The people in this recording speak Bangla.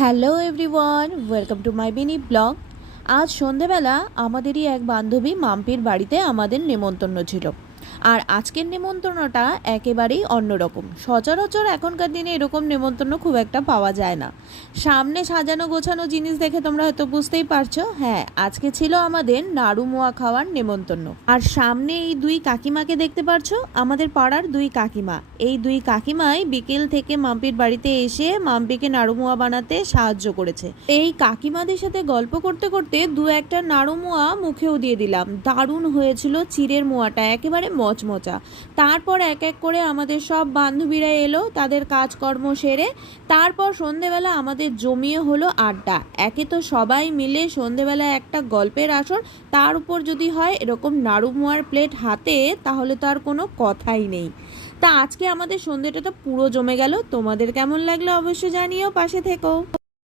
Hello everyone, welcome to my mini blog. আজ সন্ধেবেলা আমাদেরই এক বান্ধবী মাম্পির বাড়িতে আমাদের নেমন্তন্ন ছিল। আর আজকের নেমন্তন্নটা একেবারেই অন্যরকম। সচরাচর এখনকার দিনে এরকম নেমন্তন্ন খুব একটা পাওয়া যায় না। সামনে সাজানো গোছানো জিনিস দেখে তোমরা হয়তো বুঝতেই পারছো, হ্যাঁ, আজকে ছিল আমাদের নাড়ু মোয়া খাওয়ার নেমন্তন্ন। আর সামনে এই দুই কাকিমাকে দেখতে পারছো, আমাদের পাড়ার দুই কাকিমা। এই দুই কাকিমাই বিকেল থেকে মাম্পির বাড়িতে এসে মাম্পিকে নাড়ু মোয়া বানাতে সাহায্য করেছে। এই কাকিমাদের সাথে গল্প করতে করতে দু একটা নাড়ু মোয়া মুখেও দিয়ে দিলাম। দারুণ হয়েছিল চিড়ের মোয়াটা, একেবারে মচমচা। তারপর এক এক করে আমাদের সব বান্ধবীরা এলো তাদের কাজকর্ম সেরে। তারপর সন্ধেবেলা আমাদের জমিয়ে হলো আড্ডা। একে তো সবাই মিলে সন্ধেবেলা একটা গল্পের আসর, তার উপর যদি হয় এরকম নাড়ু মোয়ার প্লেট হাতে, তাহলে তো আর কোনো কথাই নেই। তা আজকে আমাদের সন্ধেটা তো পুরো জমে গেল। তোমাদের কেমন লাগলো অবশ্যই জানিও, পাশে থেকো।